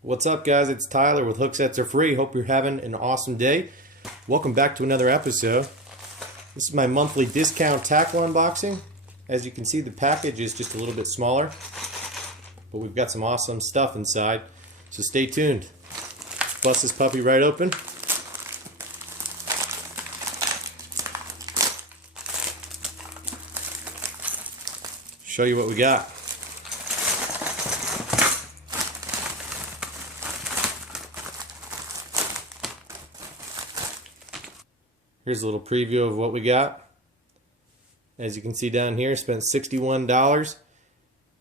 What's up, guys? It's Tyler with Hook Sets Are Free. Hope you're having an awesome day. Welcome back to another episode. This is my monthly discount tackle unboxing. As you can see, the package is just a little bit smaller, but we've got some awesome stuff inside, so stay tuned. Let's bust this puppy right open. Show you what we got. Here's a little preview of what we got. As you can see down here, spent $61.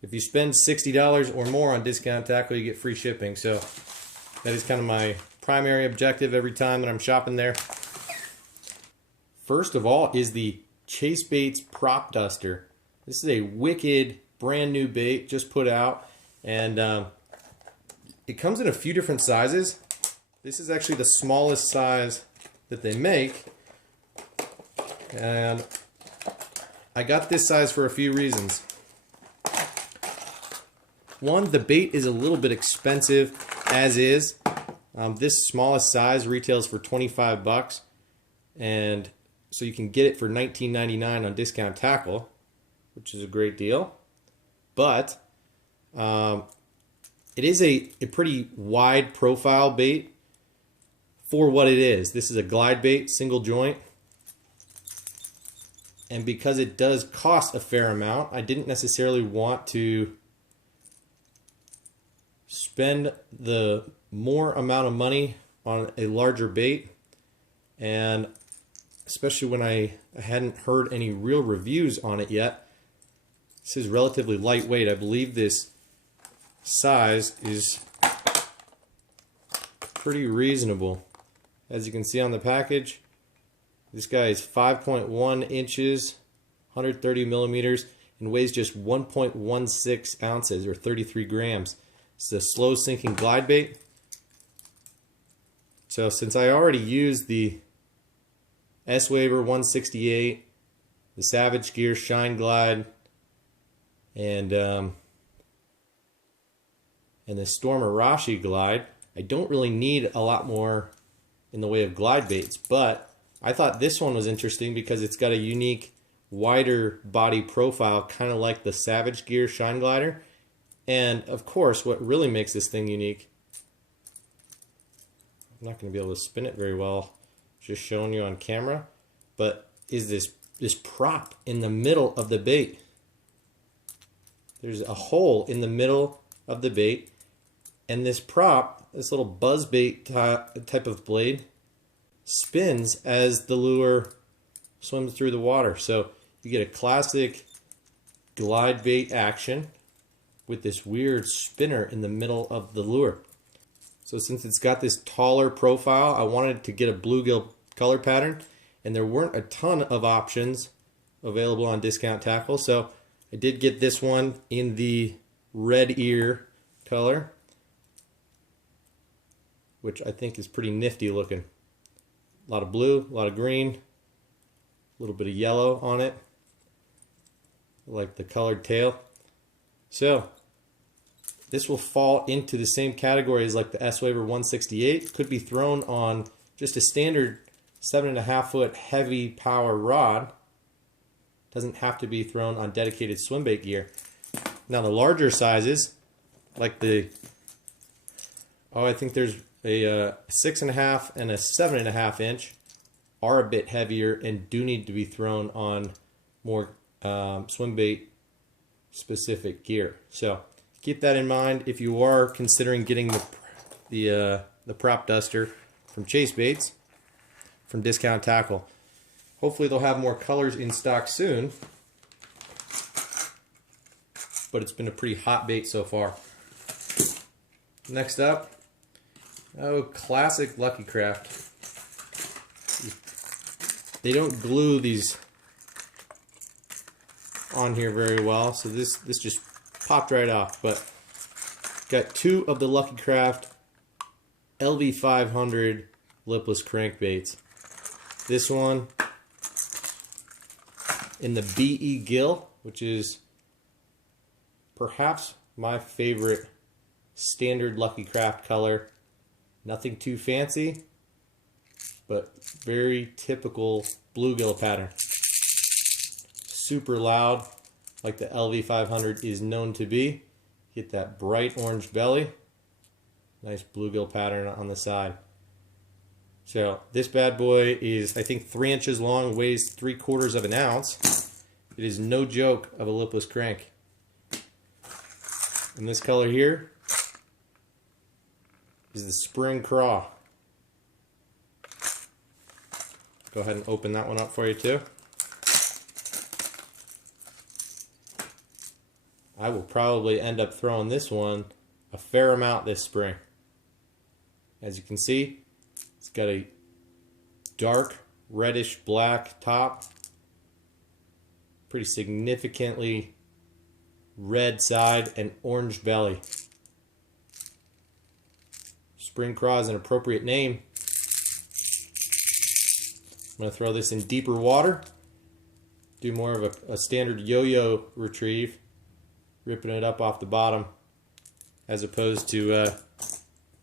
If you spend $60 or more on discount tackle, you get free shipping. So that is kind of my primary objective every time that I'm shopping there. First of all is the Chasebaits Prop Duster. This is a wicked brand new bait just put out, and it comes in a few different sizes. This is actually the smallest size that they make. And I got this size for a few reasons. One, the bait is a little bit expensive as is. This smallest size retails for 25 bucks, and so you can get it for $19.99 on discount tackle, which is a great deal. But it is a pretty wide profile bait for what it is. This is a glide bait, single joint. And because it does cost a fair amount, I didn't necessarily want to spend the more amount of money on a larger bait. And especially when I hadn't heard any real reviews on it yet. This is relatively lightweight. I believe this size is pretty reasonable. As you can see on the package, this guy is 5.1 inches, 130 millimeters, and weighs just 1.16 ounces or 33 grams. It's a slow sinking glide bait. So since I already used the S-Waver 168, the Savage Gear Shine Glide, and the Storm Arashi Glide, I don't really need a lot more in the way of glide baits, but I thought this one was interesting because it's got a unique, wider body profile, kind of like the Savage Gear Shine Glider. And of course, what really makes this thing unique, I'm not going to be able to spin it very well, just showing you on camera, but is this prop in the middle of the bait. There's a hole in the middle of the bait, and this prop, this little buzz bait type of blade, spins as the lure swims through the water. So you get a classic glide bait action with this weird spinner in the middle of the lure. So since it's got this taller profile, I wanted to get a bluegill color pattern, and there weren't a ton of options available on discount tackle. So I did get this one in the Redear color, which I think is pretty nifty looking. A lot of blue, a lot of green, a little bit of yellow on it. I like the colored tail. So this will fall into the same category as like the S-Waver 168. Could be thrown on just a standard 7.5 foot heavy power rod. Doesn't have to be thrown on dedicated swim bait gear. Now the larger sizes, like the, I think there's a 6.5 and a 7.5 inch, are a bit heavier and do need to be thrown on more swim bait specific gear. So keep that in mind if you are considering getting the prop duster from Chasebaits from discount tackle. Hopefully they'll have more colors in stock soon, but it's been a pretty hot bait so far. Next up, classic Lucky Craft. They don't glue these on here very well, so this just popped right off. But got two of the Lucky Craft LV500 lipless crankbaits. This one in the BE Gill, which is perhaps my favorite standard Lucky Craft color. Nothing too fancy, but very typical bluegill pattern. Super loud, like the LV500 is known to be. Get that bright orange belly. Nice bluegill pattern on the side. So this bad boy is, I think, 3 inches long, weighs 3/4 of an ounce. It is no joke of a lipless crank. And this color here is the Spring Craw. Go ahead and open that one up for you too. I will probably end up throwing this one a fair amount this spring. As you can see, it's got a dark reddish black top, pretty significantly red side, and orange belly. Spring Craw is an appropriate name. I'm going to throw this in deeper water, do more of a standard yo-yo retrieve, ripping it up off the bottom, as opposed to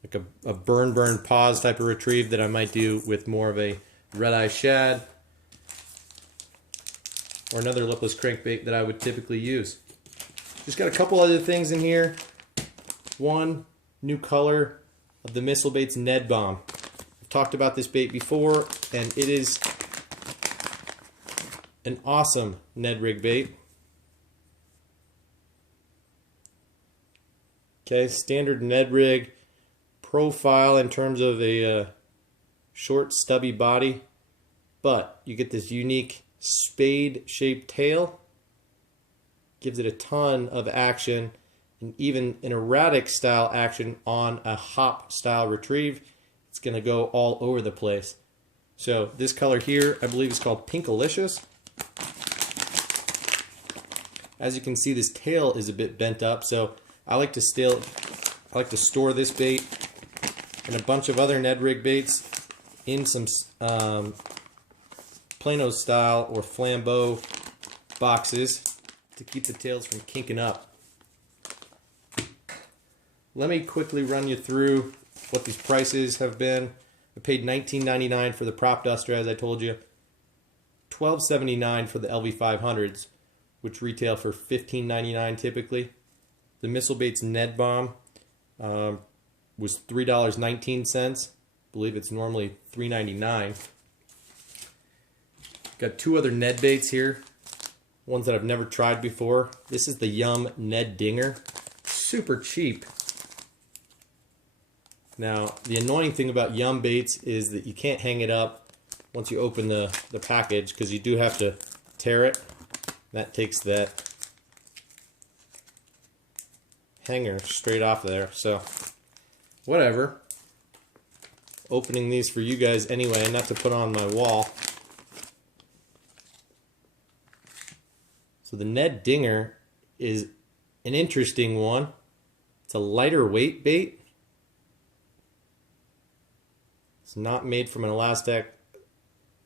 like a burn pause type of retrieve that I might do with more of a red-eye shad or another lipless crankbait that I would typically use. Just got a couple other things in here. One, new color of the Missile Baits Ned Bomb. I've talked about this bait before, and it is an awesome Ned Rig bait. Okay, standard Ned Rig profile in terms of a short stubby body, but you get this unique spade shaped tail. Gives it a ton of action, and even an erratic style action on a hop style retrieve. It's going to go all over the place. So this color here, I believe, is called Pinkalicious. As you can see, this tail is a bit bent up, so I like to store this bait and a bunch of other Ned Rig baits in some Plano style or flambeau boxes to keep the tails from kinking up. Let me quickly run you through what these prices have been. I paid $19.99 for the Prop Duster, as I told you. $12.79 for the LV500s, which retail for $15.99 typically. The Missile Baits Ned Bomb was $3.19. I believe it's normally $3.99. Got two other Ned baits here, ones that I've never tried before. This is the Yum Ned Dinger, super cheap. Now, the annoying thing about Yum baits is that you can't hang it up once you open the package, because you do have to tear it. That takes that hanger straight off of there, so whatever. Opening these for you guys anyway, not to put on my wall. So the Ned Dinger is an interesting one. It's a lighter weight bait. It's not made from an elastic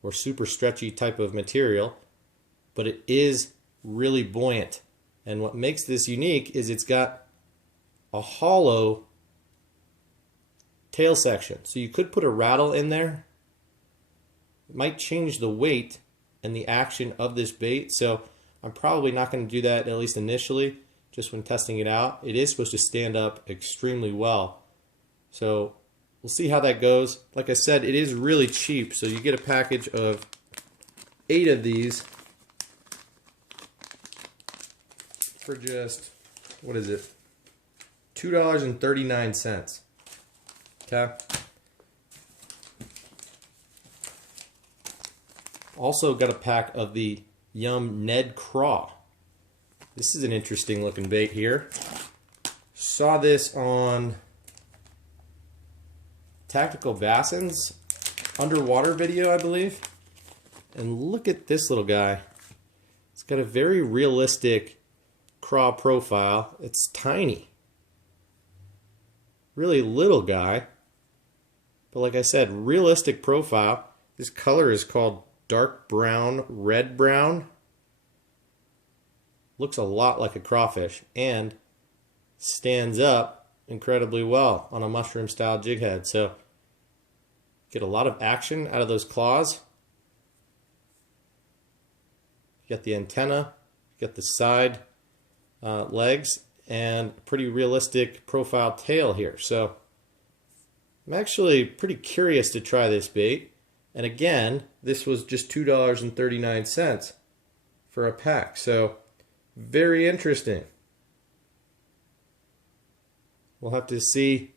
or super stretchy type of material, but it is really buoyant. And what makes this unique is it's got a hollow tail section. So you could put a rattle in there. It might change the weight and the action of this bait. So I'm probably not going to do that, at least initially, just when testing it out. It is supposed to stand up extremely well. So we'll see how that goes. Like I said, it is really cheap. So you get a package of 8 of these for just, what is it? $2.39. Okay. Also got a pack of the Yum Ned Craw. This is an interesting looking bait here. Saw this on Tactical Bassins underwater video, I believe. And look at this little guy. It's got a very realistic craw profile. It's tiny. Really little guy. But like I said, realistic profile. This color is called dark brown, red brown. Looks a lot like a crawfish and stands up incredibly well on a mushroom style jig head. So get a lot of action out of those claws. You got the antenna, you got the side legs, and a pretty realistic profile tail here. So I'm actually pretty curious to try this bait. And again, this was just $2.39 for a pack. So very interesting. We'll have to see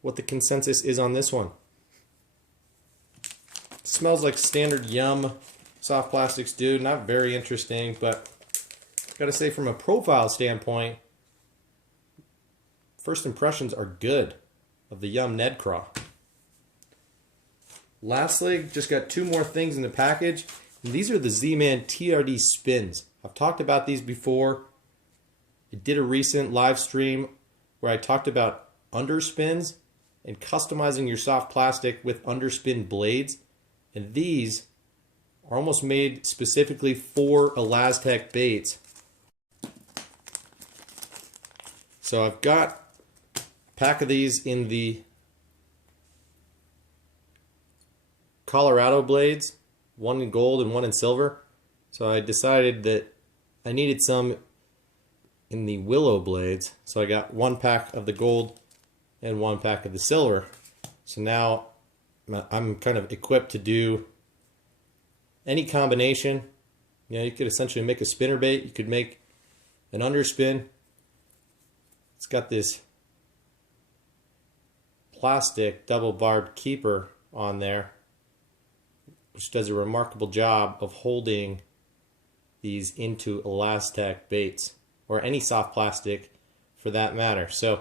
what the consensus is on this one. It smells like standard Yum soft plastics do. Not very interesting, but gotta say from a profile standpoint, first impressions are good of the Yum Ned Craw. Lastly, just got two more things in the package. And these are the Z-Man TRD SpinZ. I've talked about these before. I did a recent live stream where I talked about underspins and customizing your soft plastic with underspin blades. And these are almost made specifically for ElaZtech baits. So I've got a pack of these in the Colorado blades, one in gold and one in silver. So I decided that I needed some in the Willow blades. So I got one pack of the gold and one pack of the silver. So now I'm kind of equipped to do any combination. You know, you could essentially make a spinner bait. You could make an underspin. It's got this plastic double barbed keeper on there, which does a remarkable job of holding these into ElaZtech baits, or any soft plastic for that matter. So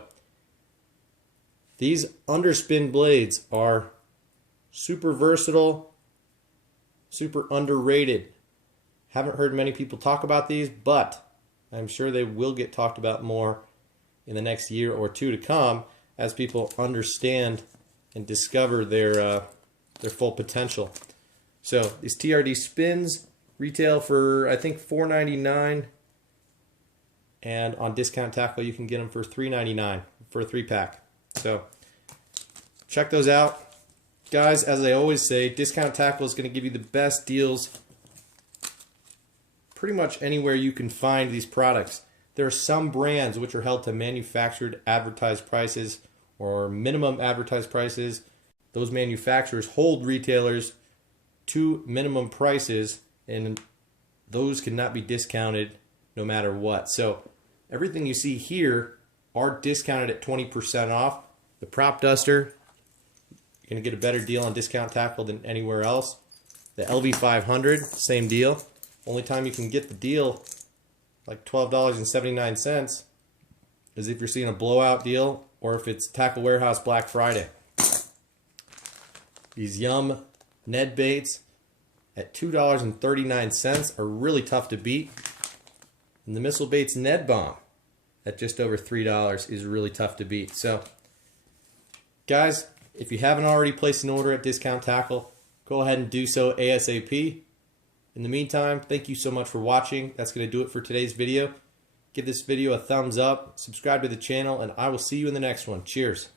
these underspin blades are super versatile, super underrated. Haven't heard many people talk about these, but I'm sure they will get talked about more in the next year or two to come as people understand and discover their full potential. So these TRD SpinZ retail for I think $4.99, and on Discount Tackle you can get them for $3.99 for a 3-pack. So check those out, guys. As I always say, Discount Tackle is going to give you the best deals pretty much anywhere you can find these products. There are some brands which are held to manufactured advertised prices or minimum advertised prices. Those manufacturers hold retailers to minimum prices, and those cannot be discounted no matter what. So everything you see here are discounted at 20% off. The Prop Duster, you're going to get a better deal on Discount Tackle than anywhere else. The LV500, same deal. Only time you can get the deal, like $12.79, is if you're seeing a blowout deal or if it's Tackle Warehouse Black Friday. These Yum Ned baits at $2.39 are really tough to beat. And the Missile Baits Ned Bomb at just over $3 is really tough to beat. So, guys, if you haven't already placed an order at Discount Tackle, go ahead and do so ASAP. In the meantime, thank you so much for watching. That's going to do it for today's video. Give this video a thumbs up, subscribe to the channel, and I will see you in the next one. Cheers.